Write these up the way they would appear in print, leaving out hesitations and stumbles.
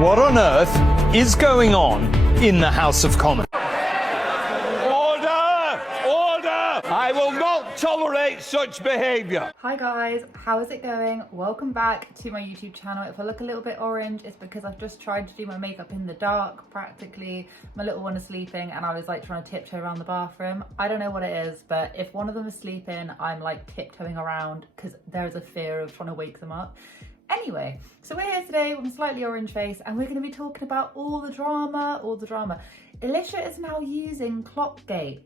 What on earth is going on in the House of Commons? Order! Order! I will not tolerate such behaviour. Hi guys, how is it going? Welcome back to my YouTube channel. If I look a little bit orange, it's because I've just tried to do my makeup in the dark, practically. My little one is sleeping and I was like trying to tiptoe around the bathroom. I don't know what it is, but if one of them is sleeping, I'm like tiptoeing around because there's a fear of trying to wake them up. Anyway, so we're here today with a slightly orange face and we're going to be talking about all the drama. Alicia is now using Clockgate.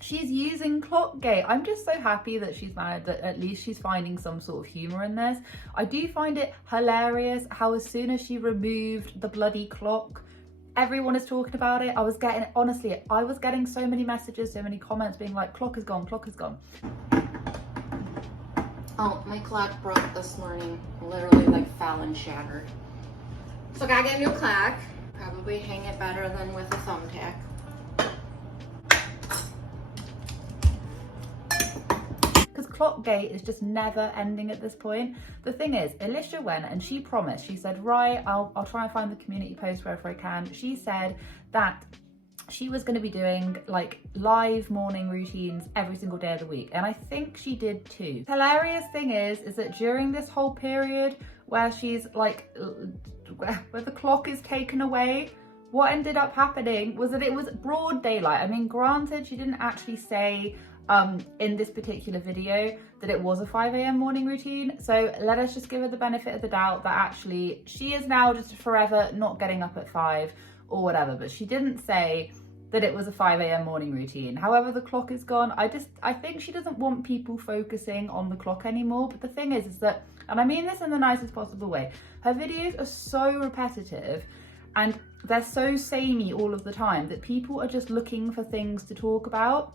She's using Clockgate. I'm just so happy that she's managed, that at least she's finding some sort of humour in this. I do find it hilarious how as soon as she removed the bloody clock, everyone is talking about it. I was getting so many messages, so many comments being like, clock is gone, clock is gone. Oh, my clock broke this morning. Literally like fell and shattered. So I gotta get a new clock. Probably hang it better than with a thumbtack. Because Clockgate is just never ending at this point. The thing is, Alicia went and she promised, she said, right, I'll try and find the community post wherever I can. She said that she was going to be doing like live morning routines every single day of the week, and I think she did too. The hilarious thing is that during this whole period where she's like, where the clock is taken away, what ended up happening was that it was broad daylight. I mean, granted, she didn't actually say in this particular video that it was a 5 a.m. morning routine, so let us just give her the benefit of the doubt that actually she is now just forever not getting up at 5 or whatever, but she didn't say that it was a 5 a.m. morning routine. However, the clock is gone. I think she doesn't want people focusing on the clock anymore. But the thing is that, and I mean this in the nicest possible way, her videos are so repetitive and they're so samey all of the time that people are just looking for things to talk about,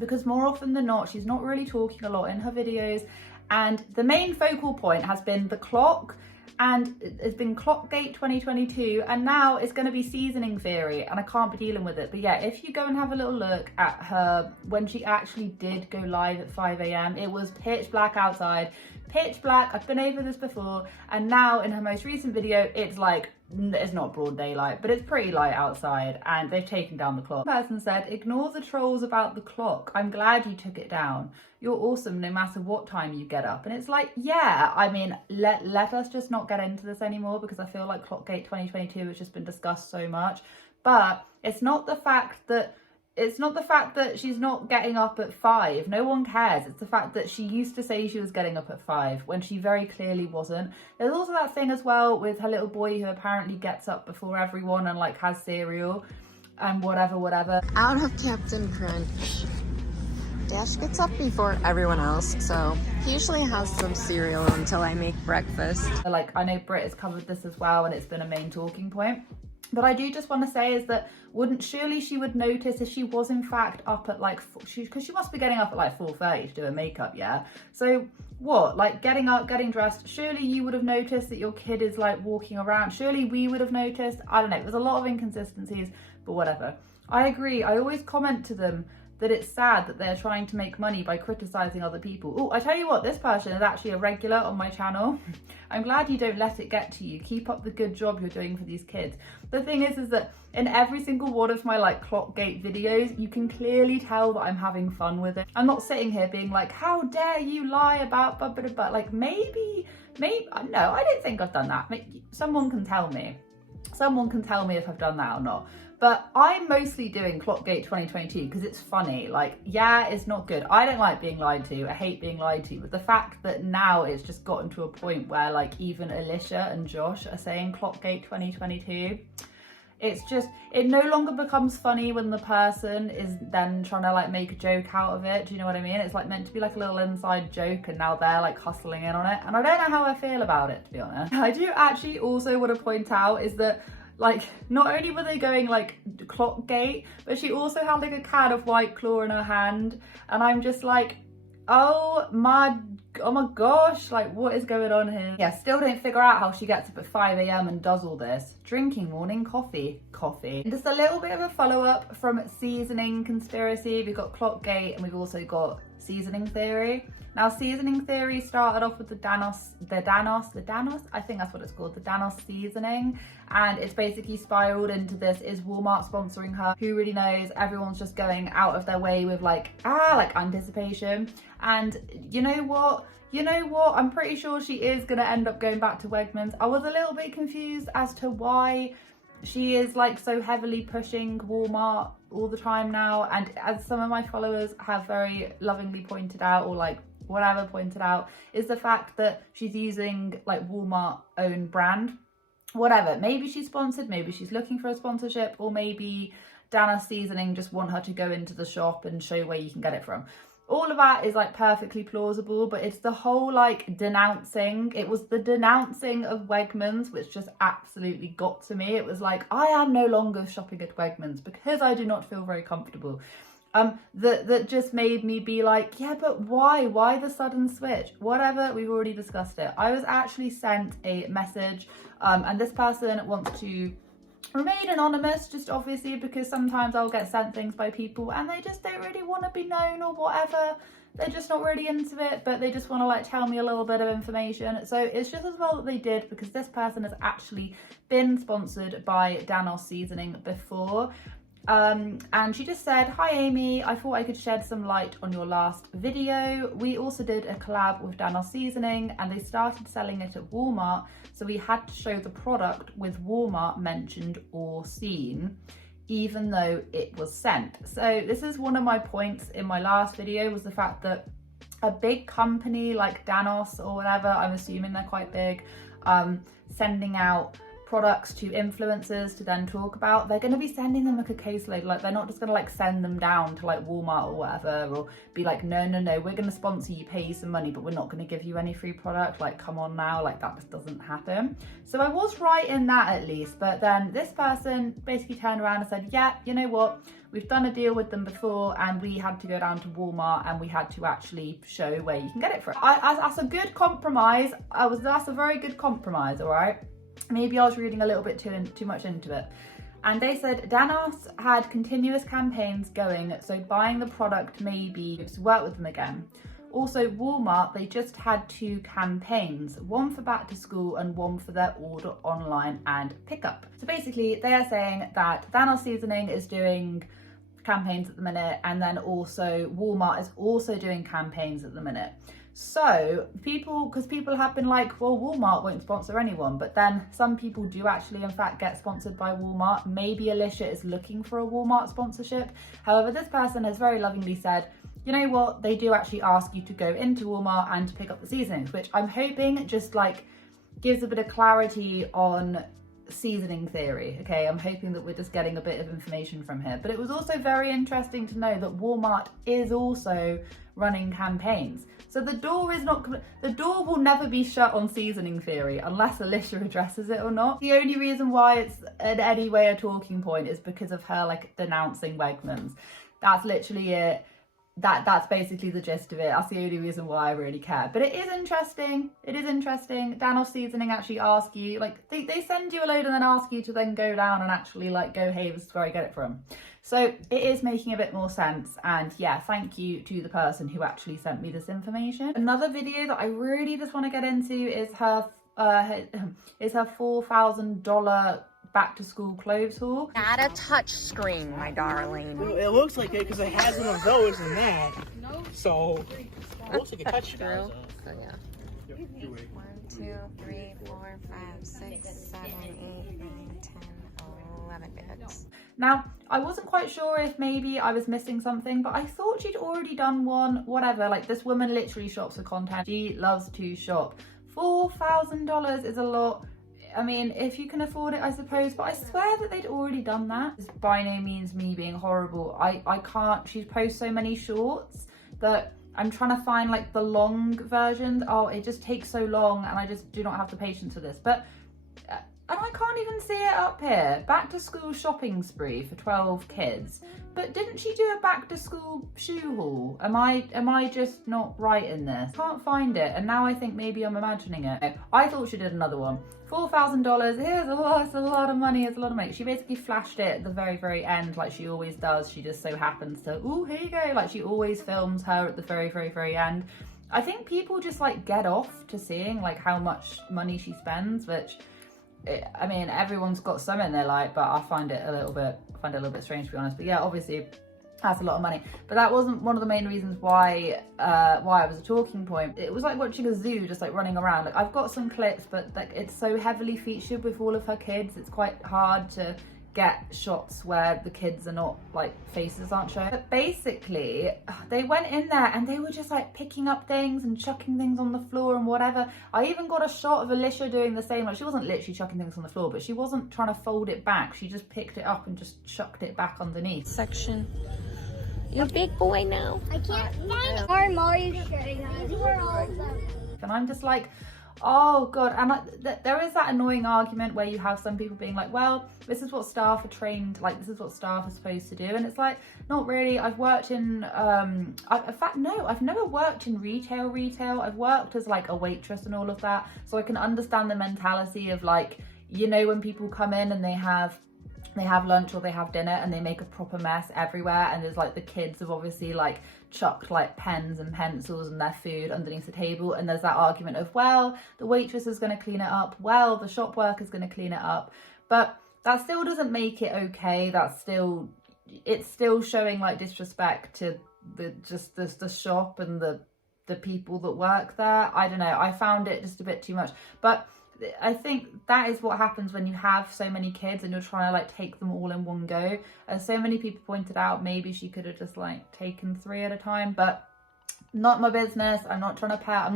because more often than not, she's not really talking a lot in her videos. And the main focal point has been the clock, and it's been Clockgate 2022, and now it's going to be seasoning theory, and I can't be dealing with it. But yeah, if you go and have a little look at her when she actually did go live at 5 a.m, it was pitch black outside, pitch black. I've been over this before, and now in her most recent video, it's like, it's not broad daylight, but it's pretty light outside, and they've taken down the clock. One person said, ignore the trolls about the clock. I'm glad you took it down. You're awesome no matter what time you get up. And it's like, yeah, I mean, let us just not get into this anymore, because I feel like Clockgate 2022 has just been discussed so much. But it's not the fact that she's not getting up at 5. No one cares. It's the fact that she used to say she was getting up at 5 when she very clearly wasn't. There's also that thing as well with her little boy who apparently gets up before everyone and like has cereal and whatever. Out of Captain Crunch. Dash gets up before everyone else, so he usually has some cereal until I make breakfast. Like, I know Britt has covered this as well, and it's been a main talking point. But I do just want to say is that surely she would notice if she was in fact up at like, because she must be getting up at like 4:30 to do her makeup, yeah? So what, like getting up, getting dressed, surely you would have noticed that your kid is like walking around. Surely we would have noticed. I don't know, there's a lot of inconsistencies, but whatever. I agree, I always comment to them that it's sad that they're trying to make money by criticizing other people. Oh, I tell you what, this person is actually a regular on my channel. I'm glad you don't let it get to you. Keep up the good job you're doing for these kids. The thing is that in every single one of my like Clockgate videos, you can clearly tell that I'm having fun with it. I'm not sitting here being like, how dare you lie about blah, blah, blah. Like maybe, no, I don't think I've done that. Someone can tell me. Someone can tell me if I've done that or not. But I'm mostly doing Clockgate 2022 because it's funny. Like, yeah, it's not good. I don't like being lied to. I hate being lied to. But the fact that now it's just gotten to a point where like even Alicia and Josh are saying Clockgate 2022, it's just, it no longer becomes funny when the person is then trying to like make a joke out of it. Do you know what I mean? It's like meant to be like a little inside joke, and now they're like hustling in on it. And I don't know how I feel about it, to be honest. I do actually also want to point out is that like, not only were they going like Clockgate, but she also had like a can of White Claw in her hand, and I'm just like, oh my gosh, like what is going on here? Yeah, still don't figure out how she gets up at 5 a.m. and does all this. Drinking morning coffee. And just a little bit of a follow-up from Seasoning Conspiracy. We've got Clockgate and we've also got seasoning theory. Now, seasoning theory started off with the Danos, I think that's what it's called, the Danos seasoning. And it's basically spiraled into this, is Walmart sponsoring her? Who really knows? Everyone's just going out of their way with like anticipation. And you know what? I'm pretty sure she is gonna end up going back to Wegmans. I was a little bit confused as to why she is like so heavily pushing Walmart all the time now. And as some of my followers have very lovingly pointed out, or like whatever pointed out, is the fact that she's using like Walmart own brand. Whatever, maybe she's sponsored, maybe she's looking for a sponsorship, or maybe Danos Seasoning just want her to go into the shop and show where you can get it from. All of that is like perfectly plausible, but it's the whole like denouncing. It was the denouncing of Wegmans which just absolutely got to me. It was like, I am no longer shopping at Wegmans because I do not feel very comfortable. That just made me be like, yeah, but why the sudden switch? Whatever, we've already discussed it. I was actually sent a message, and this person wants to remain anonymous, just obviously because sometimes I'll get sent things by people and they just don't really want to be known or whatever. They're just not really into it, but they just want to like tell me a little bit of information. So it's just as well that they did, because this person has actually been sponsored by Danos Seasoning before. And she just said, hi Amy, I thought I could shed some light on your last video. We also did a collab with Danos Seasoning and they started selling it at Walmart, so we had to show the product with Walmart mentioned or seen, even though it was sent. So this is one of my points in my last video, was the fact that a big company like Danos or whatever, I'm assuming they're quite big, sending out products to influencers to then talk about, they're going to be sending them like a caseload. Like, they're not just going to like send them down to like Walmart or whatever, or be like, no, we're going to sponsor you, pay you some money, but we're not going to give you any free product. Like, come on now, like that just doesn't happen. So I was right in that at least. But then this person basically turned around and said, yeah, you know what, we've done a deal with them before and we had to go down to Walmart and we had to actually show where you can get it from. That's a good compromise. That's a very good compromise, all right? Maybe I was reading a little bit too much into it. And they said Danos had continuous campaigns going, so buying the product maybe to work with them again. Also, Walmart, they just had 2 campaigns, one for back to school and one for their order online and pickup. So basically they are saying that Danos Seasoning is doing campaigns at the minute, and then also Walmart is also doing campaigns at the minute. So because people have been like, well, Walmart won't sponsor anyone, but then some people do actually in fact get sponsored by Walmart. Maybe Alicia is looking for a Walmart sponsorship. However, this person has very lovingly said, you know what, they do actually ask you to go into Walmart and to pick up the seasonings, which I'm hoping just like gives a bit of clarity on seasoning theory. Okay, I'm hoping that we're just getting a bit of information from here. But it was also very interesting to know that Walmart is also running campaigns. So the door will never be shut on seasoning theory unless Alicia addresses it or not. The only reason why it's in any way a talking point is because of her like denouncing Wegmans. That's literally it. That's basically the gist of it. That's the only reason why I really care. But it is interesting. It is interesting. Danos Seasoning actually ask you, like, they send you a load and then ask you to then go down and actually like go, hey, this is where I get it from. So it is making a bit more sense. And yeah, thank you to the person who actually sent me this information. Another video that I really just want to get into is her $4,000 back to school clothes haul. Not a touch screen, my darling. It looks like it because it has one of those and that. So it looks like a touch screen. So yeah. 1, 2, 3, 4, 5, 6, 7, 8, 9, 10, 11 bits. Now, I wasn't quite sure if maybe I was missing something, but I thought she'd already done one. Whatever, like this woman literally shops for content. She loves to shop. $4,000 is a lot. I mean, if you can afford it, I suppose, but I swear that they'd already done that. It's by no means me being horrible. I can't, she posts so many shorts that I'm trying to find like the long version. Oh, it just takes so long and I just do not have the patience for this. But And I can't even see it up here. Back to school shopping spree for 12 kids. But didn't she do a back to school shoe haul? Am I just not right in this? Can't find it, and now I think maybe I'm imagining it. I thought she did another one. $4,000, here's a lot, it's a lot of money, it's a lot of money. She basically flashed it at the very, very end like she always does. She just so happens to, ooh, here you go. Like she always films her at the very, very, very end. I think people just like get off to seeing like how much money she spends, which, I mean, everyone's got some in their life, but I find it a little bit strange, to be honest. But yeah, obviously that's a lot of money. But that wasn't one of the main reasons why it was a talking point. It was like watching a zoo, just like running around. Like I've got some clips, but like it's so heavily featured with all of her kids. It's quite hard to get shots where the kids are not, like, faces aren't shown. But basically they went in there and they were just like picking up things and chucking things on the floor and whatever. I even got a shot of Alicia doing the same. Like she wasn't literally chucking things on the floor, but she wasn't trying to fold it back. She just picked it up and just chucked it back underneath. Section. You're a big boy now. I can't find our Molly's shirt. We're all And I'm just like, oh god. And there is that annoying argument where you have some people being like, well, this is what staff are trained, like this is what staff are supposed to do. And it's like, not really. I've worked in in fact no, I've never worked in retail. I've worked as like a waitress and all of that, so I can understand the mentality of, like, you know, when people come in and they have lunch or they have dinner and they make a proper mess everywhere, and there's like the kids have obviously like chucked like pens and pencils and their food underneath the table, and there's that argument of, well, the waitress is going to clean it up, well, the shop worker is going to clean it up. But that still doesn't make it okay. It's still showing like disrespect to the shop and the people that work there. I don't know, I found it just a bit too much. But I think that is what happens when you have so many kids and you're trying to like take them all in one go. As so many people pointed out, maybe she could have just like taken 3 at a time, but not my business. I'm not trying to tell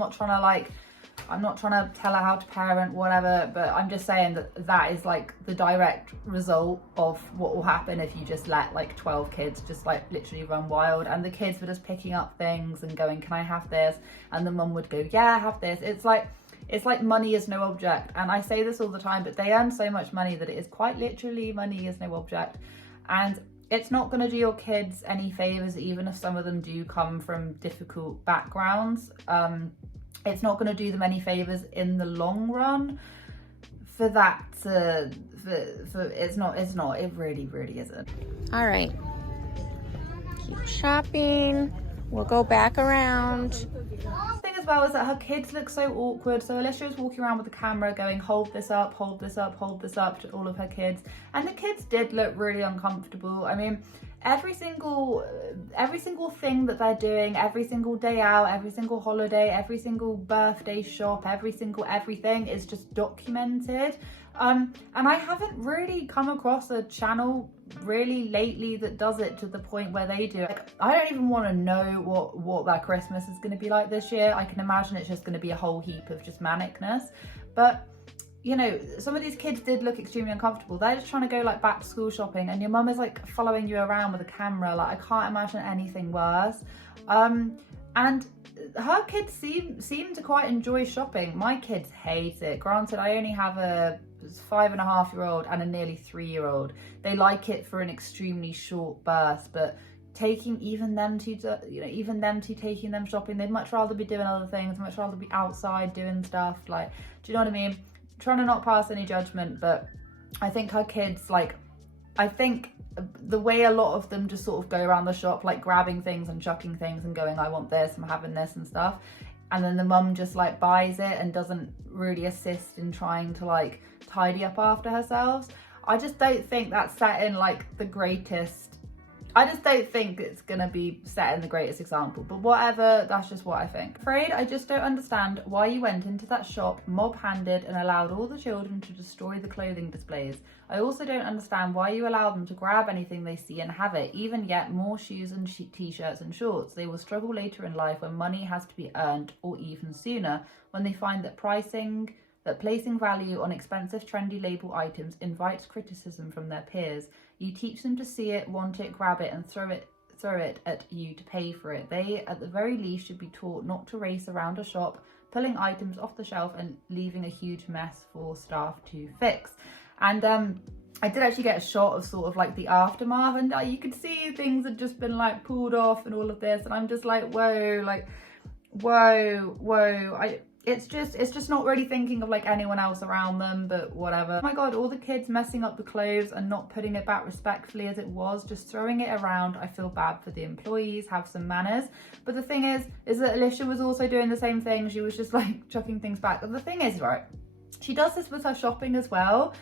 her how to parent, whatever, but I'm just saying that is like the direct result of what will happen if you just let like 12 kids just like literally run wild. And the kids were just picking up things and going, can I have this? And the mum would go, yeah, have this. It's like money is no object. And I say this all the time, but they earn so much money that it is quite literally money is no object. And it's not going to do your kids any favors, even if some of them do come from difficult backgrounds. It's not going to do them any favors in the long run for that. It really isn't. All right. Keep shopping. We'll go back around. The thing as well is that her kids look so awkward. So Alicia was walking around with the camera going, hold this up, hold this up, hold this up to all of her kids. And the kids did look really uncomfortable. I mean, every single thing that they're doing, every single day out, every single holiday, every single birthday shop, everything is just documented. And I haven't really come across a channel really lately that does it to the point where they do it. Like, I don't even want to know what that Christmas is going to be like this year. I can imagine it's just going to be a whole heap of just manicness. But you know, some of these kids did look extremely uncomfortable. They're just trying to go like back to school shopping, and your mum is like following you around with a camera. Like, I can't imagine anything worse. And her kids seem to quite enjoy shopping. My kids hate it. Granted, I only have a 5.5-year-old and a nearly 3-year-old. They like it for an extremely short burst, but taking even them taking them shopping, they'd much rather be doing other things, much rather be outside doing stuff. Like, do you know what I mean? Trying to not pass any judgment, but I think her kids, like, I think the way a lot of them just sort of go around the shop, like grabbing things and chucking things and going, I want this, I'm having this and stuff, and then the mum just like buys it and doesn't really assist in trying to like tidy up after herself. I just don't think that's set in like the greatest, I just don't think it's gonna be set in the greatest example, but whatever, that's just what I think. Afraid I just don't understand why you went into that shop mob-handed and allowed all the children to destroy the clothing displays. I also don't understand why you allow them to grab anything they see and have it, even yet more shoes and t-shirts and shorts. They will struggle later in life when money has to be earned, or even sooner, when they find that placing value on expensive trendy label items invites criticism from their peers. You teach them to see it, want it, grab it, and throw it at you to pay for it. They, at the very least, should be taught not to race around a shop, pulling items off the shelf and leaving a huge mess for staff to fix. And I did actually get a shot of sort of like the aftermath, and you could see things had just been like pulled off and all of this, and I'm just like, whoa, like, whoa. It's just not really thinking of like anyone else around them, but whatever. Oh my God, all the kids messing up the clothes and not putting it back respectfully as it was, just throwing it around. I feel bad for the employees, have some manners. But the thing is that Alicia was also doing the same thing. She was just like chucking things back. And the thing is, right, she does this with her shopping as well.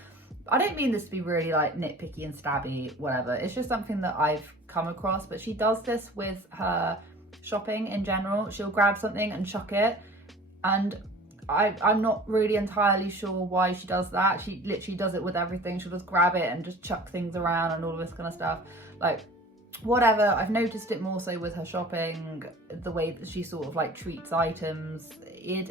I don't mean this to be really like nitpicky and stabby, whatever. It's just something that I've come across, but she does this with her shopping in general. She'll grab something and chuck it. And I'm not really entirely sure why she does that. She literally does it with everything. She'll just grab it and just chuck things around and all this kind of stuff. Like, whatever. I've noticed it more so with her shopping, the way that she sort of like treats items. It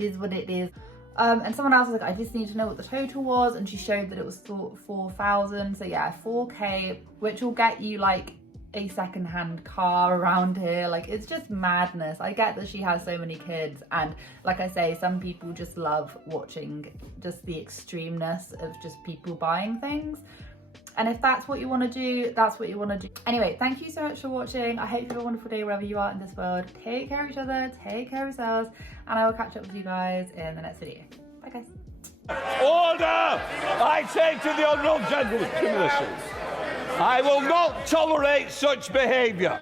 is what it is. And someone else was like, I just need to know what the total was, and she showed that it was 4,000. So yeah, 4K, which will get you like a second-hand car around here. Like, it's just madness. I get that she has so many kids, and like I say, some people just love watching just the extremeness of just people buying things. And if that's what you want to do, that's what you want to do. Anyway, thank you so much for watching. I hope you have a wonderful day wherever you are in this world. Take care of each other, take care of yourselves, and I will catch up with you guys in the next video. Bye guys. Order! I say to the honourable gentleman, give me this. I will not tolerate such behaviour.